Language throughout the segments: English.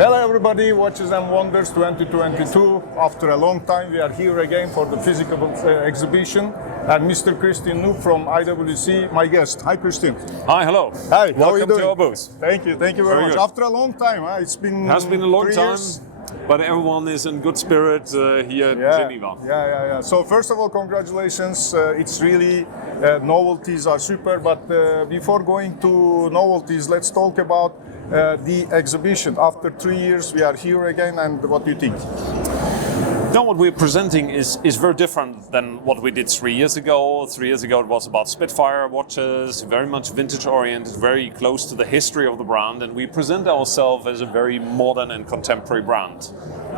Hello everybody, Watches and Wonders 2022. After a long time we are here again for the physical exhibition. And Mr. Christian Knoop from IWC, my guest. Hi Christian. Hi, hello. Hi, welcome how are you doing? to our booth. Thank you very much. Good. After a long time, Has been a long 3 time, years. but everyone is in good spirit here in Geneva. Yeah. So first of all, congratulations. It's really, novelties are super, but before going to novelties, let's talk about the exhibition. After 3 years, we are here again, and what do you think? Now what we're presenting is very different than what we did 3 years ago. 3 years ago it was about Spitfire watches, very much vintage oriented, very close to the history of the brand, and we present ourselves as a very modern and contemporary brand.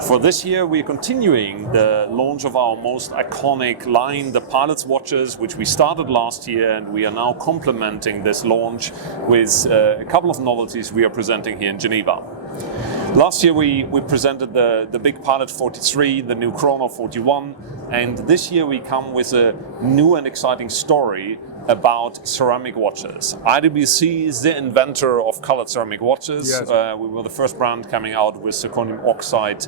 For this year we're continuing the launch of our most iconic line, the Pilot's watches, which we started last year, and we are now complementing this launch with a couple of novelties we are presenting here in Geneva. Last year we presented the big Pilot 43, the new Chrono 41, and this year we come with a new and exciting story about ceramic watches. IWC is the inventor of colored ceramic watches. Yes. We were the first brand coming out with zirconium oxide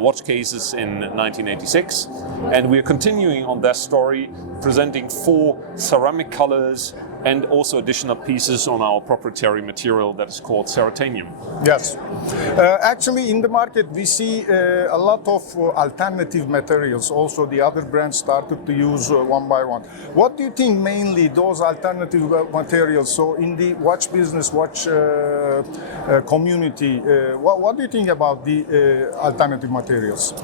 watch cases in 1986, and we are continuing on that story, presenting 4 ceramic colors and also additional pieces on our proprietary material that is called Ceratanium. Yes. Actually, in the market, we see a lot of alternative materials. Also, the other brands started to use one by one. What do you think mainly those alternative materials? So, in the watch business, watch community, what do you think about the alternative materials?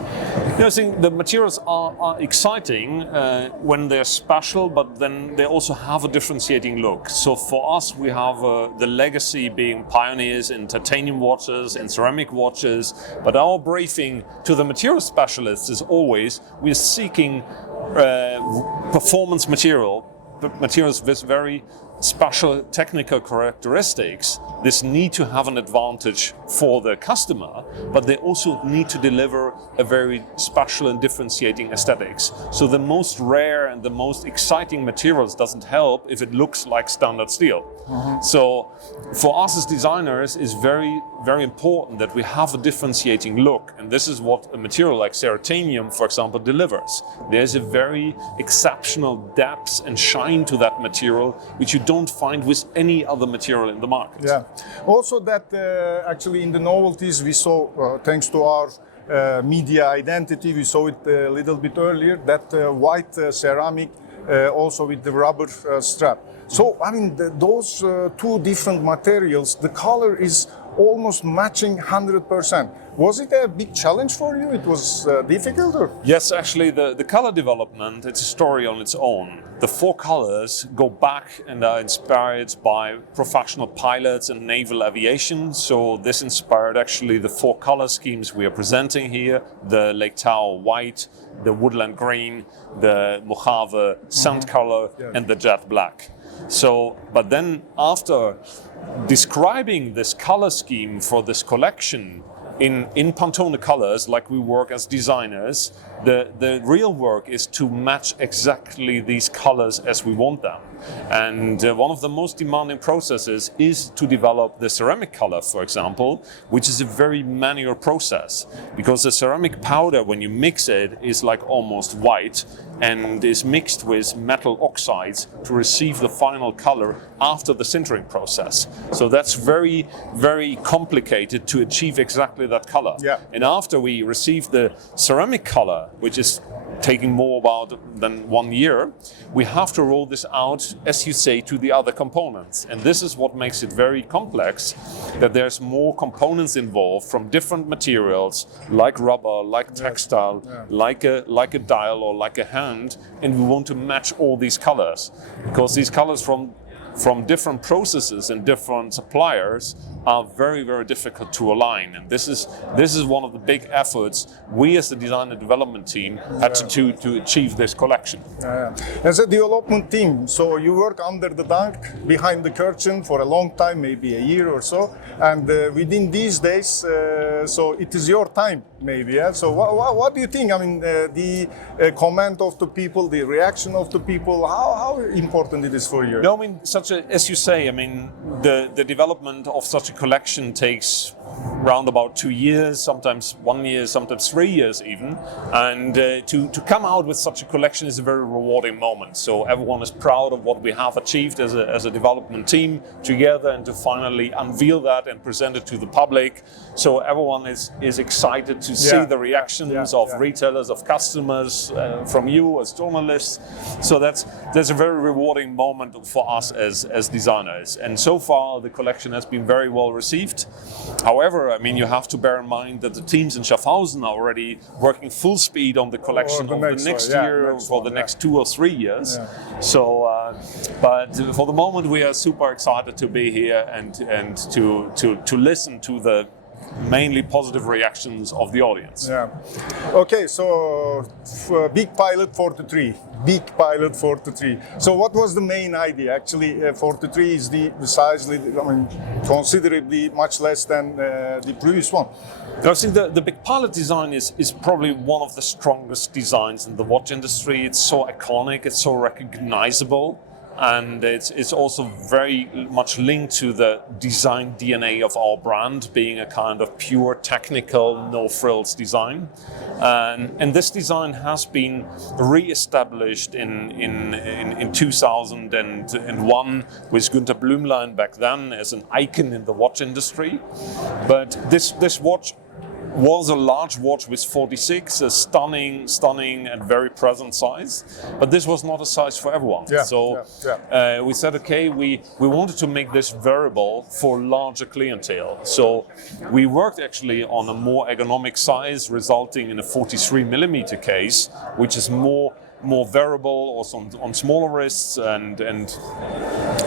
I think the materials are exciting when they're special, but then they also have a differentiating look. So for us, we have the legacy being pioneers in titanium watches, in ceramic watches, but our briefing to the material specialists is always we're seeking performance materials with very special technical characteristics. This need to have an advantage for the customer, but they also need to deliver a very special and differentiating aesthetics. So the most rare and the most exciting materials doesn't help if it looks like standard steel. Mm-hmm. So for us as designers, it's very, very important that we have a differentiating look, and this is what a material like Ceratanium, for example, delivers. There's a very exceptional depth and shine to that material, which you don't find with any other material in the market. Yeah. Also that actually in the novelties we saw, thanks to our media identity, we saw it a little bit earlier, that white ceramic also with the rubber strap. So, I mean, those 2 different materials, the color is almost matching 100%. Was it a big challenge for you? It was difficult? Or? Yes, actually, the color development, it's a story on its own. The 4 colors go back and are inspired by professional pilots and naval aviation. So this inspired actually the 4 color schemes we are presenting here: the Lake Tahoe white, the woodland green, the Mojave sand color, and the jet black. So, but then after describing this color scheme for this collection in Pantone colors, like we work as designers, the real work is to match exactly these colors as we want them. And one of the most demanding processes is to develop the ceramic color, for example, which is a very manual process, because the ceramic powder, when you mix it, is like almost white and is mixed with metal oxides to receive the final color after the sintering process. So that's very, very complicated to achieve exactly that color. Yeah. And after we receive the ceramic color, which is taking more than 1 year, we have to roll this out, as you say, to the other components. And this is what makes it very complex, that there's more components involved from different materials, like rubber, like textile, like a dial or like a hand, and we want to match all these colors, because these colors from different processes and different suppliers are very, very difficult to align. And this is one of the big efforts we as the design and development team had to achieve this collection. As a development team, so you work under the dark, behind the curtain for a long time, maybe a year or so, and within these days, so it is your time, maybe. Yeah? So what do you think? I mean, the comment of the people, the reaction of the people, how important it is for you? No, I mean, as you say, I mean, the development of such a collection takes around about 2 years, sometimes 1 year, sometimes 3 years even. And to come out with such a collection is a very rewarding moment. So everyone is proud of what we have achieved as a development team together, and to finally unveil that and present it to the public. So everyone is excited to see the reactions of retailers, of customers, from you as journalists. So that's a very rewarding moment for us as designers. And so far the collection has been very well received. However, I mean, you have to bear in mind that the teams in Schaffhausen are already working full speed on the collection of the next year, for the next 2 or 3 years. Yeah. So, but for the moment we are super excited to be here and to listen to the mainly positive reactions of the audience. Yeah. Okay, so big pilot 43. Big pilot 43. So what was the main idea? Actually, 43 is the size, I mean, considerably much less than the previous one. I think the big pilot design is probably one of the strongest designs in the watch industry. It's so iconic, it's so recognizable. And it's also very much linked to the design DNA of our brand, being a kind of pure technical, no-frills design. And this design has been re-established in 2001 with Günter Blümlein back then as an icon in the watch industry. But this watch was a large watch with 46, a stunning and very present size. But this was not a size for everyone. We said, okay, we wanted to make this variable for larger clientele. So we worked actually on a more ergonomic size, resulting in a 43 millimeter case, which is more variable, also on smaller wrists, and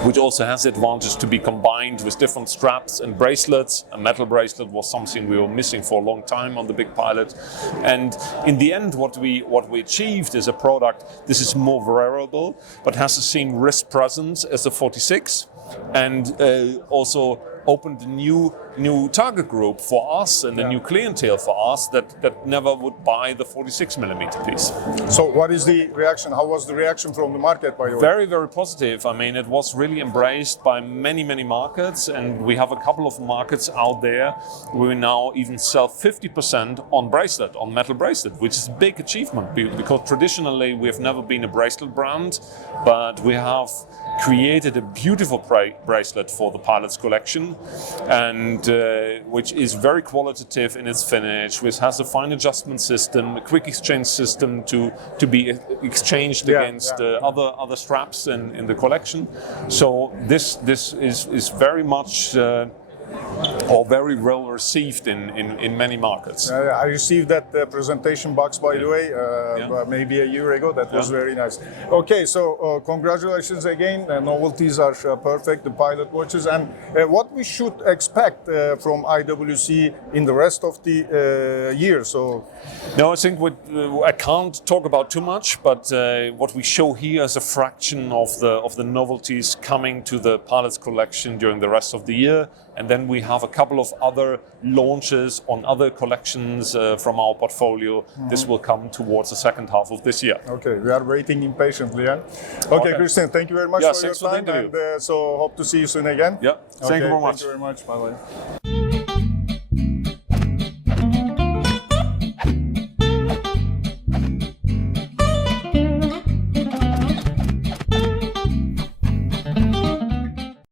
which also has the advantage to be combined with different straps and bracelets. A metal bracelet was something we were missing for a long time on the big pilot. And in the end, what we achieved is a product. This is more variable, but has the same wrist presence as the 46, and also opened a new target group for us and a new clientele for us that never would buy the 46 millimeter piece. So what is the reaction? How was the reaction from the market, by the way? Very, very positive. I mean, it was really embraced by many markets, and we have a couple of markets out there where we now even sell 50% on metal bracelet, which is a big achievement, because traditionally we have never been a bracelet brand, but we have created a beautiful bracelet for the Pilots collection, and which is very qualitative in its finish, which has a fine adjustment system, a quick exchange system to be exchanged against other straps in the collection. So this is very much or very well received in many markets. I received that presentation box, by the way, maybe a year ago. That was very nice. Okay, so congratulations again. Novelties are perfect, the pilot watches. And what we should expect from IWC in the rest of the year? So, no, I think I can't talk about too much, but what we show here is a fraction of the novelties coming to the Pilots collection during the rest of the year. And then we have a couple of other launches on other collections from our portfolio. Mm-hmm. This will come towards the second half of this year. Okay, we are waiting impatiently. Okay, Christian, thank you very much for your time. And so hope to see you soon again. Yeah, thank you very much. Thank you very much. Bye-bye.